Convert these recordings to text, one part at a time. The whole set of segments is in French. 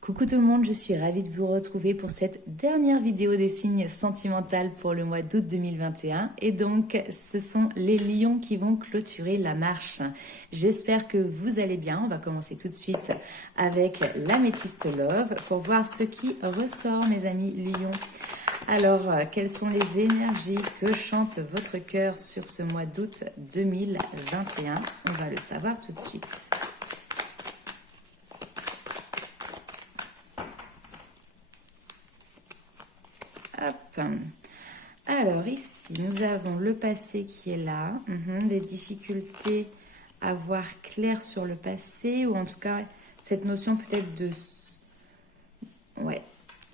Coucou tout le monde, je suis ravie de vous retrouver pour cette dernière vidéo des signes sentimentaux pour le mois d'août 2021. Et donc, ce sont les lions qui vont clôturer la marche. J'espère que vous allez bien. On va commencer tout de suite avec l'améthyste love pour voir ce qui ressort, mes amis lions. Alors, quelles sont les énergies que chante votre cœur sur ce mois d'août 2021? On va le savoir tout de suite. Hop. Alors ici, nous avons le passé qui est là, des difficultés à voir clair sur le passé, ou en tout cas cette notion peut-être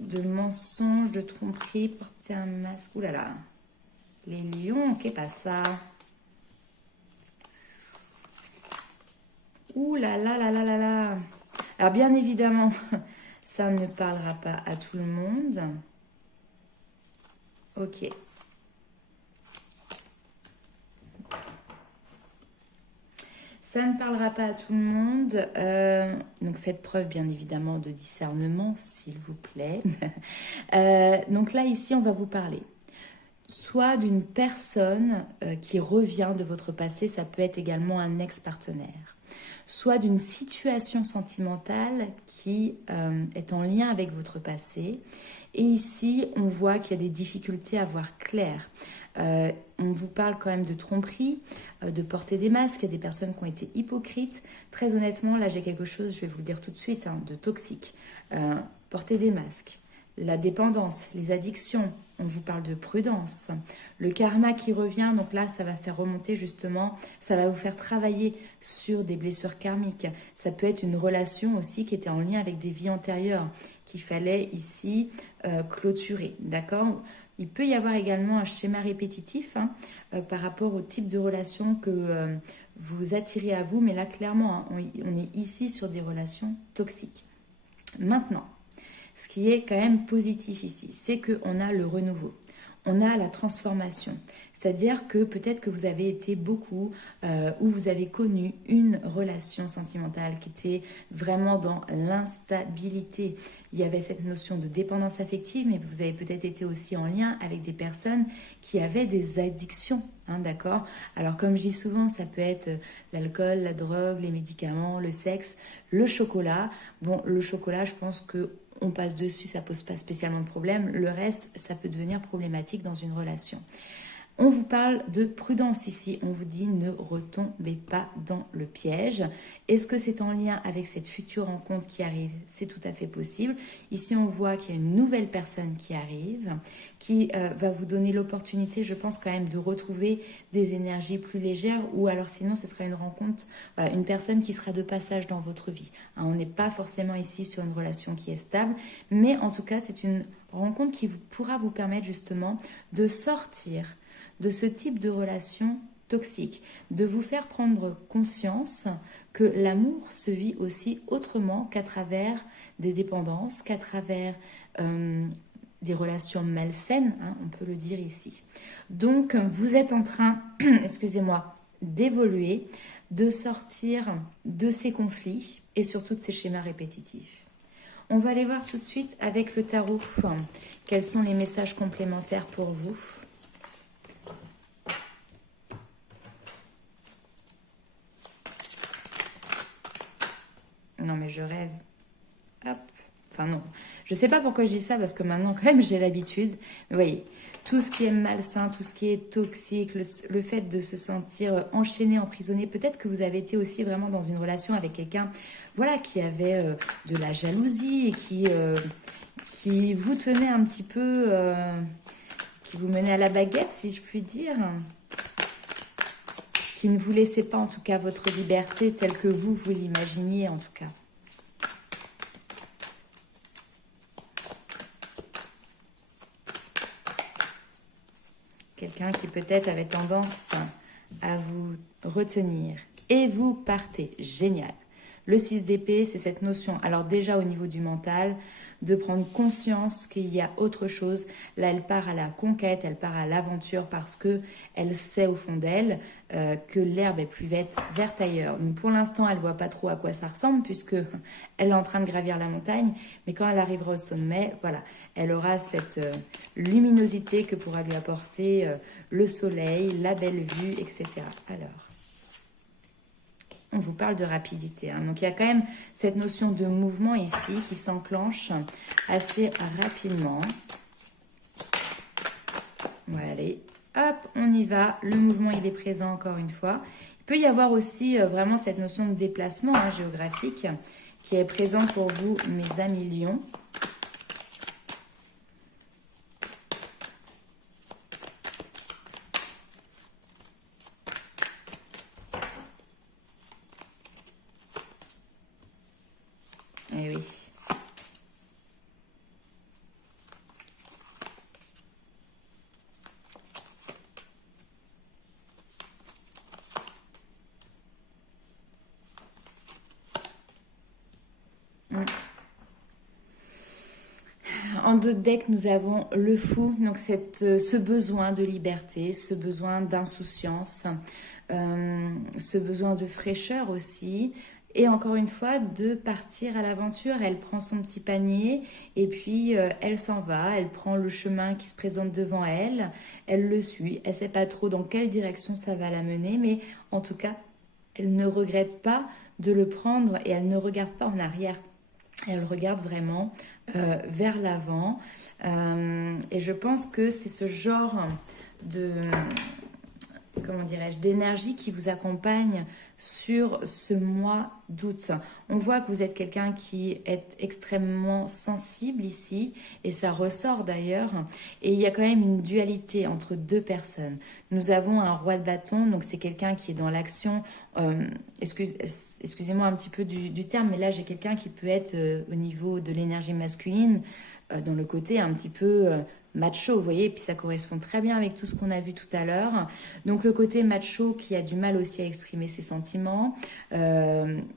de mensonge, de tromperie, porter un masque. Ouh là là, les lions, qu'est pas ça? Ouh là là là là là là. Alors bien évidemment, ça ne parlera pas à tout le monde. Ok. Ça ne parlera pas à tout le monde. Donc faites preuve bien évidemment de discernement, s'il vous plaît. Donc là, ici, on va vous parler soit d'une personne qui revient de votre passé, ça peut être également un ex-partenaire, soit d'une situation sentimentale qui est en lien avec votre passé. Et ici, on voit qu'il y a des difficultés à voir clair. On vous parle quand même de tromperie, de porter des masques. Il y a des personnes qui ont été hypocrites. Très honnêtement, là, j'ai quelque chose, je vais vous le dire tout de suite, de toxique. Porter des masques. La dépendance, les addictions, on vous parle de prudence, le karma qui revient, donc là ça va faire remonter justement, ça va vous faire travailler sur des blessures karmiques. Ça peut être une relation aussi qui était en lien avec des vies antérieures, qu'il fallait ici clôturer, d'accord? Il peut y avoir également un schéma répétitif par rapport au type de relation que vous attirez à vous, mais là clairement, on est ici sur des relations toxiques. Maintenant, ce qui est quand même positif ici, c'est qu'on a le renouveau, on a la transformation. C'est-à-dire que peut-être que vous avez été beaucoup ou vous avez connu une relation sentimentale qui était vraiment dans l'instabilité. Il y avait cette notion de dépendance affective, mais vous avez peut-être été aussi en lien avec des personnes qui avaient des addictions. D'accord? Alors comme je dis souvent, ça peut être l'alcool, la drogue, les médicaments, le sexe, le chocolat. Bon, le chocolat, je pense que on passe dessus, ça pose pas spécialement de problème. Le reste, ça peut devenir problématique dans une relation. On vous parle de prudence ici, on vous dit ne retombez pas dans le piège. Est-ce que c'est en lien avec cette future rencontre qui arrive? C'est tout à fait possible. Ici on voit qu'il y a une nouvelle personne qui arrive, qui va vous donner l'opportunité, je pense quand même, de retrouver des énergies plus légères, ou alors sinon ce sera une rencontre, voilà, une personne qui sera de passage dans votre vie. On n'est pas forcément ici sur une relation qui est stable, mais en tout cas c'est une rencontre qui pourra vous permettre justement de sortir de ce type de relation toxique, de vous faire prendre conscience que l'amour se vit aussi autrement qu'à travers des dépendances, qu'à travers des relations malsaines, on peut le dire ici. Donc, vous êtes en train, excusez-moi, d'évoluer, de sortir de ces conflits et surtout de ces schémas répétitifs. On va aller voir tout de suite avec le tarot quels sont les messages complémentaires pour vous. Non mais je rêve. Hop. Enfin non. Je sais pas pourquoi je dis ça parce que maintenant quand même j'ai l'habitude. Mais voyez, tout ce qui est malsain, tout ce qui est toxique, le fait de se sentir enchaîné, emprisonné. Peut-être que vous avez été aussi vraiment dans une relation avec quelqu'un, voilà, qui avait de la jalousie et qui vous tenait un petit peu, qui vous menait à la baguette, si je puis dire. Qui ne vous laissait pas en tout cas votre liberté telle que vous l'imaginiez en tout cas. Quelqu'un qui peut-être avait tendance à vous retenir. Et vous partez. Génial. Le 6 d'épée, c'est cette notion, alors déjà au niveau du mental, de prendre conscience qu'il y a autre chose. Là, elle part à la conquête, elle part à l'aventure parce que elle sait au fond d'elle que l'herbe est plus verte ailleurs. Donc pour l'instant, elle voit pas trop à quoi ça ressemble puisque elle est en train de gravir la montagne. Mais quand elle arrivera au sommet, voilà, elle aura cette luminosité que pourra lui apporter le soleil, la belle vue, etc. Alors, on vous parle de rapidité. Hein. Donc, il y a quand même cette notion de mouvement ici qui s'enclenche assez rapidement. Voilà, allez, hop, on y va. Le mouvement, il est présent encore une fois. Il peut y avoir aussi vraiment cette notion de déplacement géographique qui est présent pour vous, mes amis lions. Eh oui. En dos de deck, nous avons le fou, donc ce besoin de liberté, ce besoin d'insouciance, ce besoin de fraîcheur aussi. Et encore une fois, de partir à l'aventure. Elle prend son petit panier et puis elle s'en va. Elle prend le chemin qui se présente devant elle. Elle le suit. Elle ne sait pas trop dans quelle direction ça va la mener, mais en tout cas, elle ne regrette pas de le prendre et elle ne regarde pas en arrière. Elle regarde vraiment vers l'avant. Et je pense que c'est ce genre de, comment dirais-je, d'énergie qui vous accompagne sur ce mois d'août. On voit que vous êtes quelqu'un qui est extrêmement sensible ici, et ça ressort d'ailleurs. Et il y a quand même une dualité entre deux personnes. Nous avons un roi de bâton, donc c'est quelqu'un qui est dans l'action. Excusez-moi un petit peu du terme, mais là j'ai quelqu'un qui peut être au niveau de l'énergie masculine, dans le côté un petit peu macho, vous voyez, et puis ça correspond très bien avec tout ce qu'on a vu tout à l'heure. Donc le côté macho qui a du mal aussi à exprimer ses sentiments. Vous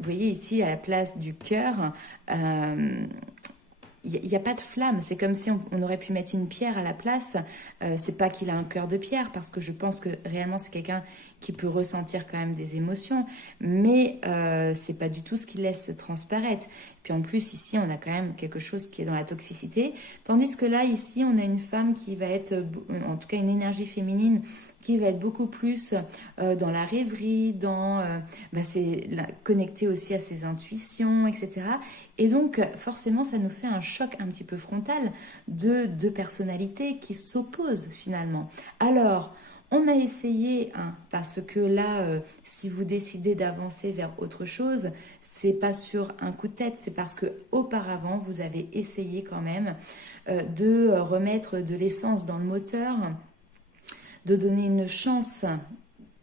voyez ici à la place du cœur, il n'y a pas de flamme, c'est comme si on aurait pu mettre une pierre à la place. C'est pas qu'il a un cœur de pierre, parce que je pense que réellement c'est quelqu'un qui peut ressentir quand même des émotions, mais c'est pas du tout ce qu'il laisse transparaître. Puis en plus ici on a quand même quelque chose qui est dans la toxicité, tandis que là ici on a une femme qui va être, en tout cas une énergie féminine, qui va être beaucoup plus dans la rêverie, c'est connecté aussi à ses intuitions, etc. Et donc, forcément, ça nous fait un choc un petit peu frontal de deux personnalités qui s'opposent finalement. Alors, on a essayé, parce que là, si vous décidez d'avancer vers autre chose, c'est pas sur un coup de tête, c'est parce que auparavant vous avez essayé quand même de remettre de l'essence dans le moteur, de donner une chance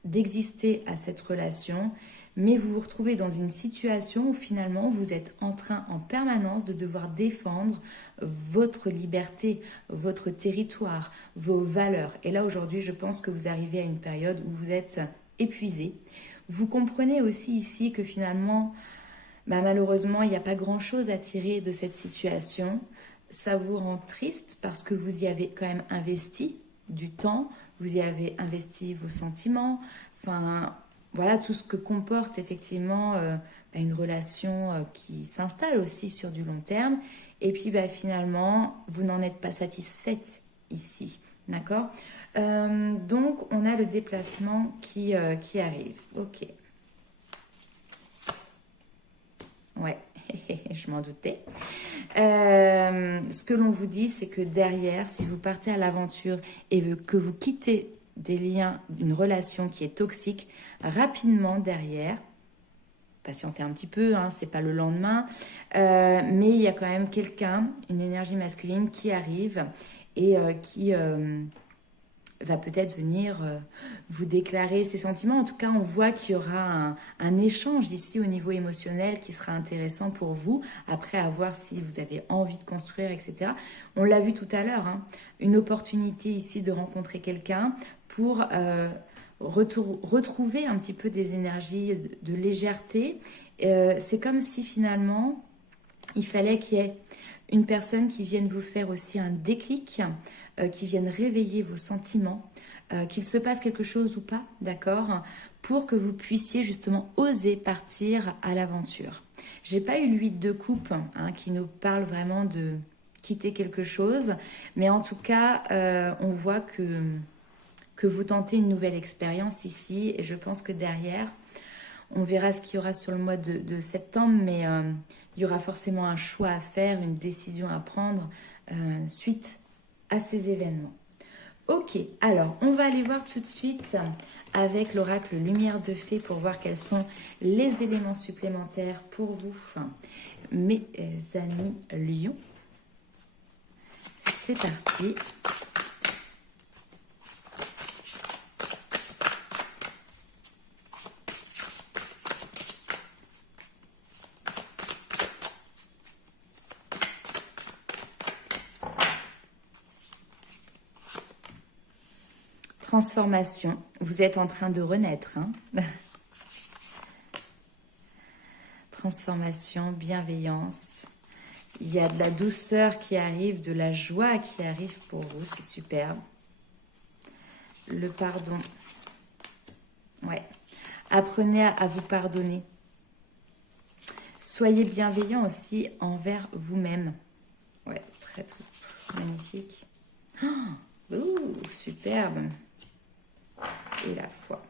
d'exister à cette relation, mais vous vous retrouvez dans une situation où finalement vous êtes en train en permanence de devoir défendre votre liberté, votre territoire, vos valeurs. Et là aujourd'hui, je pense que vous arrivez à une période où vous êtes épuisé. Vous comprenez aussi ici que finalement, malheureusement, il n'y a pas grand-chose à tirer de cette situation. Ça vous rend triste parce que vous y avez quand même investi du temps, vous y avez investi vos sentiments, enfin voilà tout ce que comporte effectivement une relation qui s'installe aussi sur du long terme. Et puis finalement, vous n'en êtes pas satisfaite ici, d'accord. Donc on a le déplacement qui arrive, ok. Ouais, je m'en doutais. Ce que l'on vous dit, c'est que derrière, si vous partez à l'aventure et que vous quittez des liens, une relation qui est toxique, rapidement derrière, patientez un petit peu, c'est pas le lendemain, mais il y a quand même quelqu'un, une énergie masculine qui arrive et qui va peut-être venir vous déclarer ses sentiments. En tout cas, on voit qu'il y aura un échange ici au niveau émotionnel qui sera intéressant pour vous, après à voir si vous avez envie de construire, etc. On l'a vu tout à l'heure, une opportunité ici de rencontrer quelqu'un pour retrouver un petit peu des énergies de légèreté. C'est comme si finalement, il fallait qu'il y ait une personne qui vienne vous faire aussi un déclic, qui vienne réveiller vos sentiments, qu'il se passe quelque chose ou pas, d'accord, pour que vous puissiez justement oser partir à l'aventure. J'ai pas eu l'huile de coupe hein, qui nous parle vraiment de quitter quelque chose, mais en tout cas, on voit que vous tentez une nouvelle expérience ici, et je pense que derrière, on verra ce qu'il y aura sur le mois de septembre, mais il y aura forcément un choix à faire, une décision à prendre suite à ces événements. Ok, alors on va aller voir tout de suite avec l'oracle Lumière de Fée pour voir quels sont les éléments supplémentaires pour vous, mes amis Lions. C'est parti. Transformation, vous êtes en train de renaître. Hein. Transformation, bienveillance. Il y a de la douceur qui arrive, de la joie qui arrive pour vous, c'est superbe. Le pardon. Ouais. Apprenez à vous pardonner. Soyez bienveillant aussi envers vous-même. Ouais, très très magnifique. Oh, superbe. Et la foi.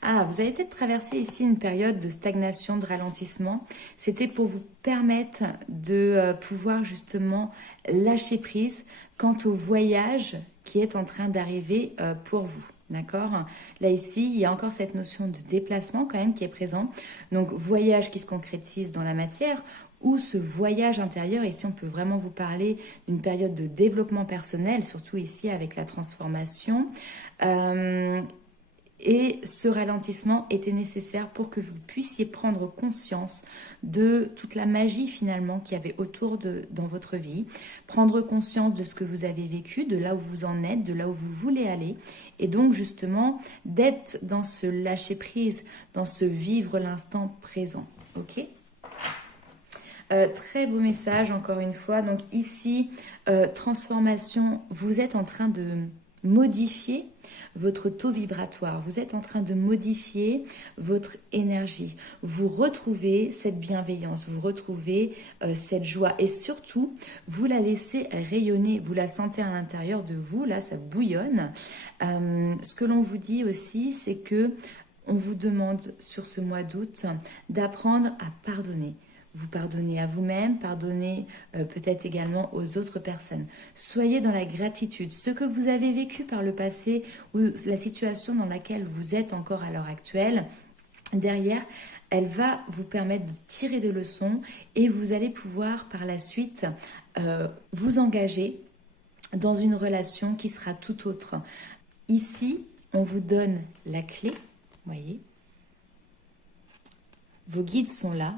Ah, vous avez peut-être traversé ici une période de stagnation, de ralentissement. C'était pour vous permettre de pouvoir justement lâcher prise quant au voyage qui est en train d'arriver pour vous. D'accord? Là, ici, il y a encore cette notion de déplacement quand même qui est présent. Donc, voyage qui se concrétise dans la matière ou ce voyage intérieur. Ici, on peut vraiment vous parler d'une période de développement personnel, surtout ici avec la transformation. Et ce ralentissement était nécessaire pour que vous puissiez prendre conscience de toute la magie finalement qu'il y avait autour dans votre vie. Prendre conscience de ce que vous avez vécu, de là où vous en êtes, de là où vous voulez aller. Et donc justement d'être dans ce lâcher prise, dans ce vivre l'instant présent. Ok ? Très beau message encore une fois. Donc ici, transformation, vous êtes en train de modifier votre taux vibratoire, vous êtes en train de modifier votre énergie, vous retrouvez cette bienveillance, vous retrouvez cette joie et surtout vous la laissez rayonner, vous la sentez à l'intérieur de vous, là ça bouillonne. Ce que l'on vous dit aussi, c'est que on vous demande sur ce mois d'août d'apprendre à pardonner. Vous pardonnez à vous-même, pardonnez peut-être également aux autres personnes. Soyez dans la gratitude. Ce que vous avez vécu par le passé ou la situation dans laquelle vous êtes encore à l'heure actuelle, derrière, elle va vous permettre de tirer des leçons et vous allez pouvoir par la suite vous engager dans une relation qui sera tout autre. Ici, on vous donne la clé, voyez. Vos guides sont là.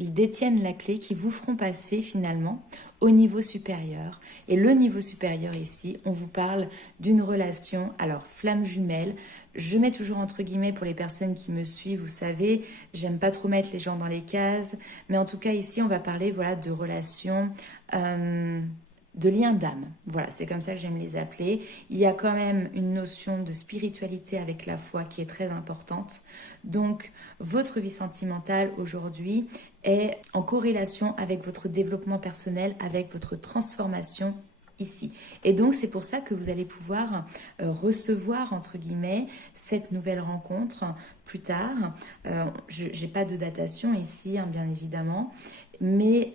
Ils détiennent la clé qui vous feront passer finalement au niveau supérieur. Et le niveau supérieur ici, on vous parle d'une relation, alors flamme jumelle. Je mets toujours entre guillemets pour les personnes qui me suivent, vous savez, j'aime pas trop mettre les gens dans les cases. Mais en tout cas ici, on va parler voilà, de relations, de liens d'âme. Voilà, c'est comme ça que j'aime les appeler. Il y a quand même une notion de spiritualité avec la foi qui est très importante. Donc, votre vie sentimentale aujourd'hui est en corrélation avec votre développement personnel, avec votre transformation ici. Et donc, c'est pour ça que vous allez pouvoir recevoir, entre guillemets, cette nouvelle rencontre plus tard. Je n'ai pas de datation ici, hein, bien évidemment, mais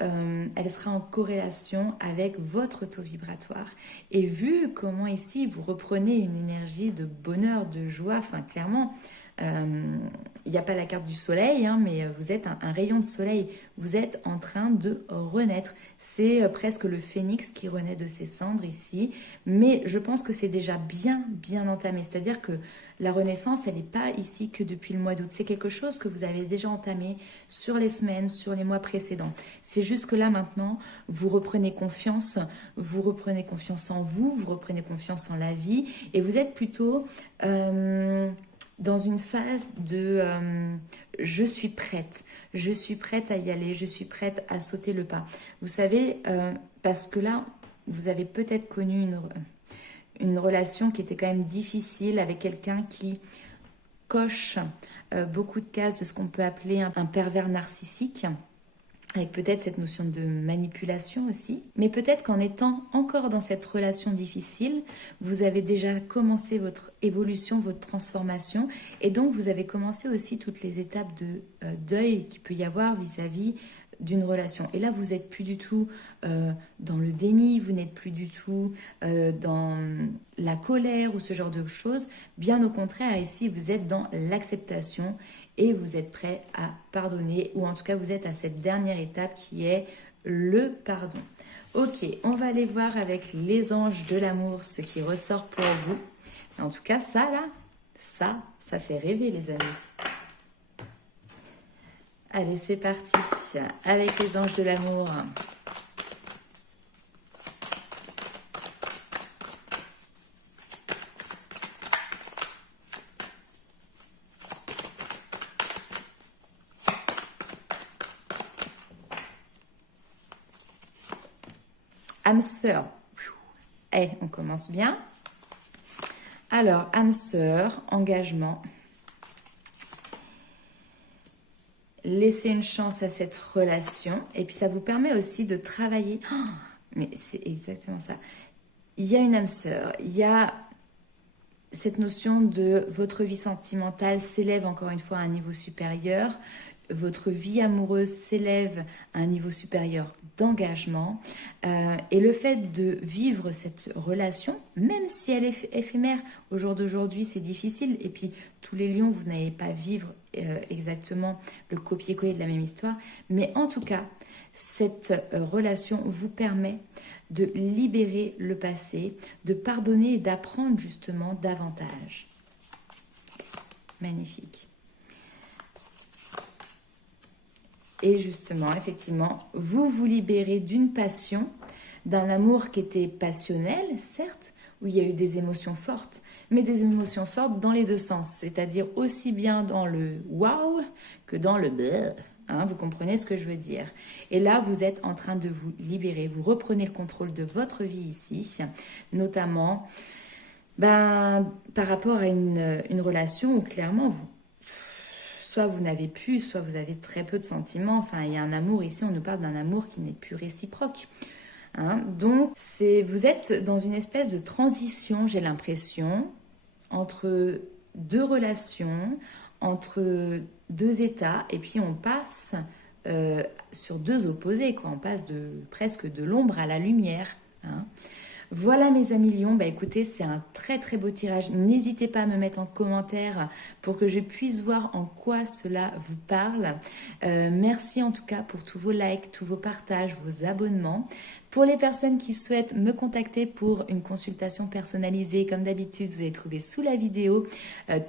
elle sera en corrélation avec votre taux vibratoire. Et vu comment ici, vous reprenez une énergie de bonheur, de joie, enfin, clairement, Il n'y a pas la carte du soleil, hein, mais vous êtes un rayon de soleil. Vous êtes en train de renaître. C'est presque le phénix qui renaît de ses cendres ici. Mais je pense que c'est déjà bien, bien entamé. C'est-à-dire que la renaissance, elle n'est pas ici que depuis le mois d'août. C'est quelque chose que vous avez déjà entamé sur les semaines, sur les mois précédents. C'est juste que là, maintenant, vous reprenez confiance en vous, vous reprenez confiance en la vie et vous êtes plutôt dans une phase de je suis prête à y aller, je suis prête à sauter le pas. Vous savez, parce que là, vous avez peut-être connu une relation qui était quand même difficile avec quelqu'un qui coche beaucoup de cases de ce qu'on peut appeler un pervers narcissique, avec peut-être cette notion de manipulation aussi. Mais peut-être qu'en étant encore dans cette relation difficile, vous avez déjà commencé votre évolution, votre transformation, et donc vous avez commencé aussi toutes les étapes de deuil qu'il peut y avoir vis-à-vis d'une relation. Et là, vous n'êtes plus du tout dans le déni, vous n'êtes plus du tout dans la colère ou ce genre de choses. Bien au contraire, ici, vous êtes dans l'acceptation et vous êtes prêt à pardonner, ou en tout cas, vous êtes à cette dernière étape qui est le pardon. Ok, on va aller voir avec les anges de l'amour ce qui ressort pour vous. En tout cas, ça là, ça fait rêver les amis. Allez, c'est parti avec les anges de l'amour. Âme sœur. Eh, on commence bien. Alors, âme sœur, engagement. Laissez une chance à cette relation. Et puis, ça vous permet aussi de travailler. Oh, mais c'est exactement ça. Il y a une âme sœur. Il y a cette notion de votre vie sentimentale s'élève encore une fois à un niveau supérieur. Votre vie amoureuse s'élève à un niveau supérieur d'engagement. Et le fait de vivre cette relation, même si elle est éphémère, au jour d'aujourd'hui c'est difficile, et puis tous les lions, vous n'allez pas vivre exactement le copier-coller de la même histoire, mais en tout cas, cette relation vous permet de libérer le passé, de pardonner et d'apprendre justement davantage. Magnifique. Et justement, effectivement, vous vous libérez d'une passion, d'un amour qui était passionnel, certes, où il y a eu des émotions fortes, mais des émotions fortes dans les deux sens, c'est-à-dire aussi bien dans le waouh que dans le bleh. Hein, vous comprenez ce que je veux dire. Et là, vous êtes en train de vous libérer, vous reprenez le contrôle de votre vie ici, notamment par rapport à une relation où clairement soit vous n'avez plus, soit vous avez très peu de sentiments. Enfin, il y a un amour ici, on nous parle d'un amour qui n'est plus réciproque. Hein, donc, vous êtes dans une espèce de transition, j'ai l'impression, entre deux relations, entre deux états, et puis on passe sur deux opposés, quoi. On passe presque de l'ombre à la lumière. Hein. Voilà mes amis lions, écoutez, c'est un très très beau tirage. N'hésitez pas à me mettre en commentaire pour que je puisse voir en quoi cela vous parle. Merci en tout cas pour tous vos likes, tous vos partages, vos abonnements. Pour les personnes qui souhaitent me contacter pour une consultation personnalisée, comme d'habitude, vous allez trouver sous la vidéo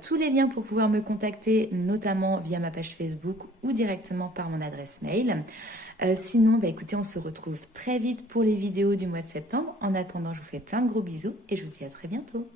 tous les liens pour pouvoir me contacter, notamment via ma page Facebook ou directement par mon adresse mail. Sinon, écoutez, on se retrouve très vite pour les vidéos du mois de septembre. En attendant, je vous fais plein de gros bisous et je vous dis à très bientôt.